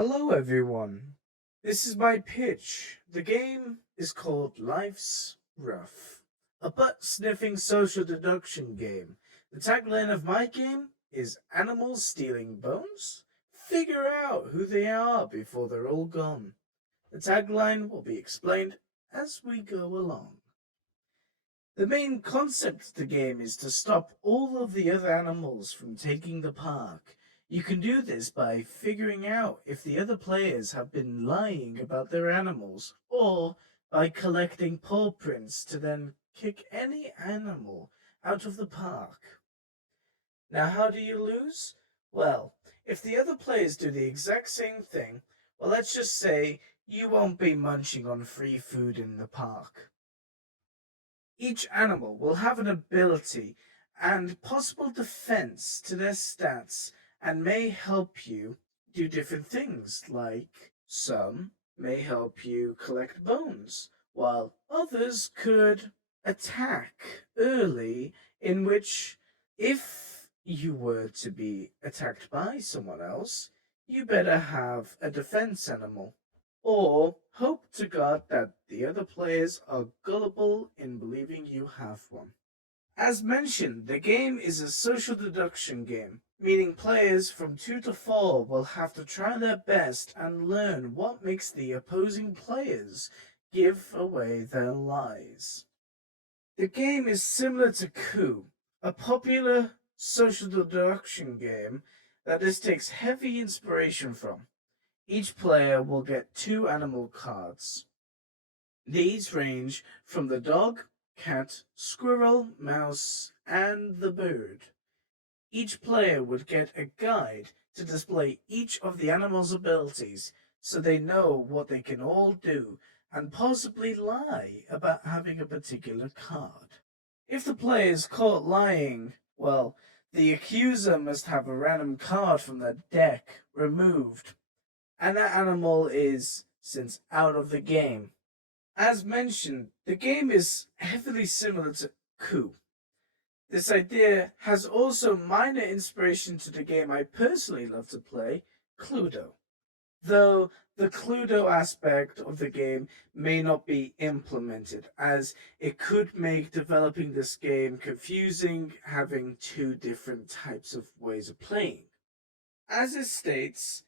Hello, everyone. This is my pitch. The game is called Life's Ruff, a butt sniffing social deduction game. The tagline of my game is Animals Stealing Bones? Figure out who they are before they're all gone. The tagline will be explained as we go along. The main concept of the game is to stop all of the other animals from taking the park. You can do this by figuring out if the other players have been lying about their animals, or by collecting paw prints to then kick any animal out of the park. Now, how do you lose? Well, if the other players do the exact same thing, well, let's just say you won't be munching on free food in the park. Each animal will have an ability and possible defense to their stats and may help you do different things, like some may help you collect bones, while others could attack early, in which if you were to be attacked by someone else, you better have a defense animal. Or hope to God that the other players are gullible in believing you have one. As mentioned, the game is a social deduction game, meaning players from 2 to 4 will have to try their best and learn what makes the opposing players give away their lies. The game is similar to Coup, a popular social deduction game that this takes heavy inspiration from. Each player will get 2 animal cards. These range from the dog, cat, squirrel, mouse, and the bird. Each player would get a guide to display each of the animal's abilities so they know what they can all do and possibly lie about having a particular card. If the player is caught lying, well, the accuser must have a random card from the deck removed, and that animal is since out of the game. As mentioned, the game is heavily similar to Coup. This idea has also minor inspiration to the game I personally love to play, Cluedo. Though the Cluedo aspect of the game may not be implemented, as it could make developing this game confusing, having 2 different types of ways of playing. As it states,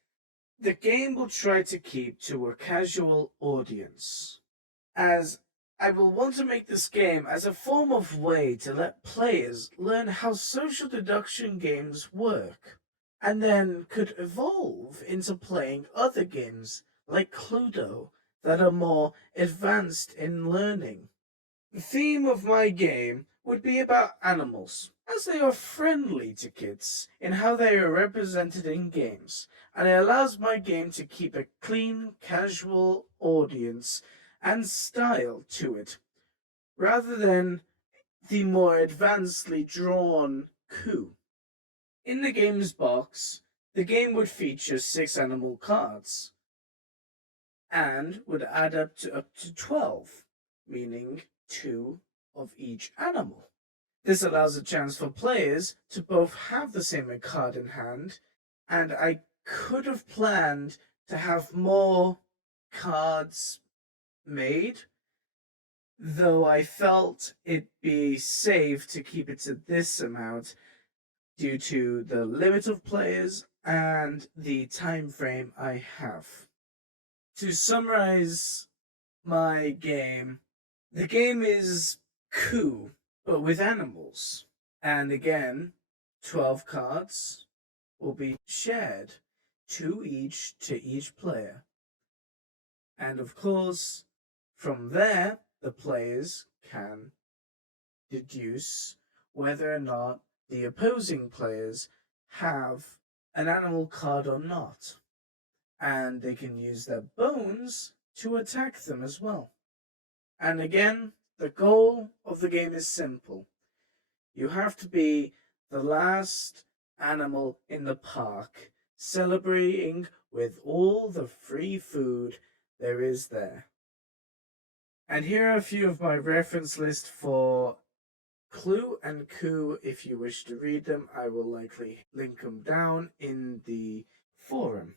the game will try to keep to a casual audience, as I will want to make this game as a form of way to let players learn how social deduction games work, and then could evolve into playing other games like Cluedo that are more advanced in learning. The theme of my game would be about animals, as they are friendly to kids in how they are represented in games, and it allows my game to keep a clean, casual audience and style to it, rather than the more advancedly drawn Coup. In the game's box, the game would feature 6 animal cards, and would add up to 12, meaning 2 of each animal. This allows a chance for players to both have the same card in hand, and I could have planned to have more cards made, though I felt it'd be safe to keep it to this amount due to the limit of players and the time frame I have. To summarize my game, the game is Coup, but with animals. And again, 12 cards will be shared, 2 each to each player. And of course, from there, the players can deduce whether or not the opposing players have an animal card or not. And they can use their bones to attack them as well. And again, the goal of the game is simple. You have to be the last animal in the park, celebrating with all the free food there is there. And here are a few of my reference lists for Clue and Coup. If you wish to read them, I will likely link them down in the forum.